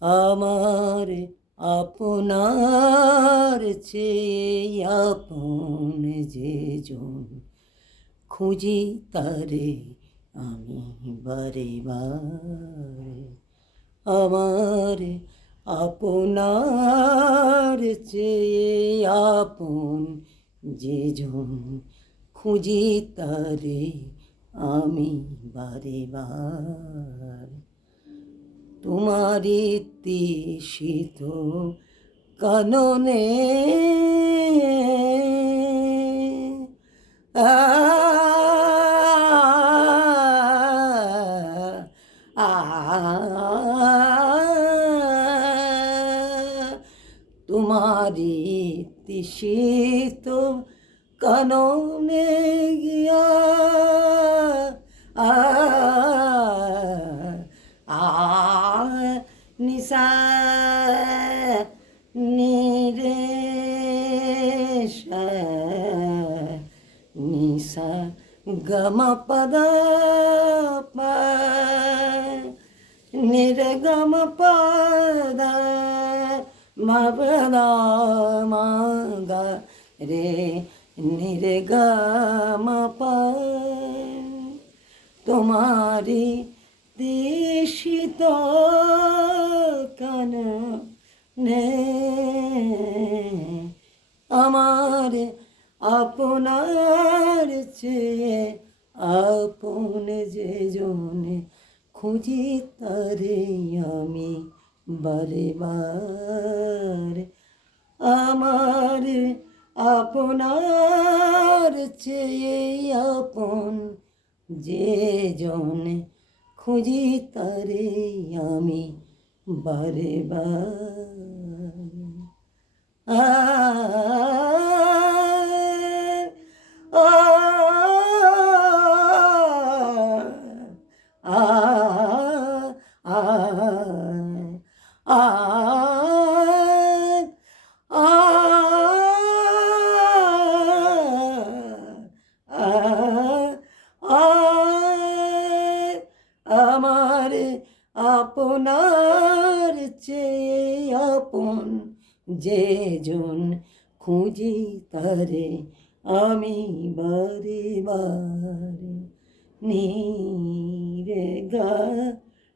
আমার আপনার চেয়ে আপন যে জন খুঁজি তারে আমি বারে বারে। আমার আপনার চেয়ে আপন যে জন খুঁজি তারে আমি বারে বার। তোমারই তৃষিত কাননে তোমারই তৃষিত কাননে গিয়া গম পদ নিরে গম পদ মপদ মগ রে নিরে তোমারি দেশিত কান নে আমার আপনার চেয়ে আপন যে জনে খুঁজি তারে আমি বারে বার আমার আপনার চেয়ে আপন যে জন খুঁজি তারে আমি বারে বার আমার আপনার চেয়ে আপন যে জন খুঁজি তারে আমি বারে বারে নিরে গা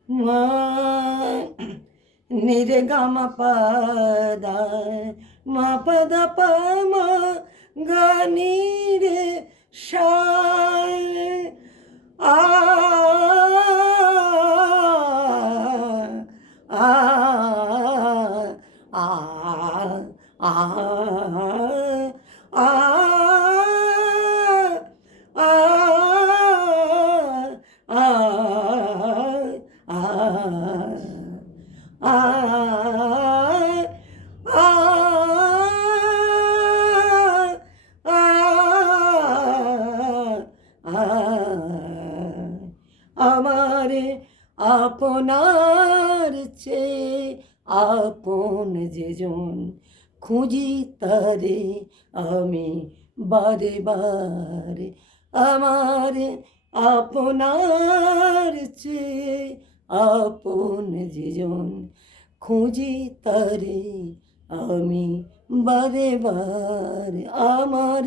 মা নিরে গা মা পাদা, মা পদ প মা গা নিরে আ আ আমারে আপনার চেয়ে আপন যে জন খুঁজি তারে আমি বারে বারে। আমার আপনার চেয়ে আপন যে খুঁজি তারে আমি বারে বারে। আমার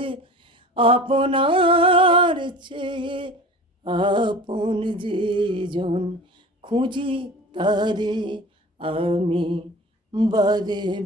আপনার চেয়ে আপন যে খুঁজি তারে আমি Bade.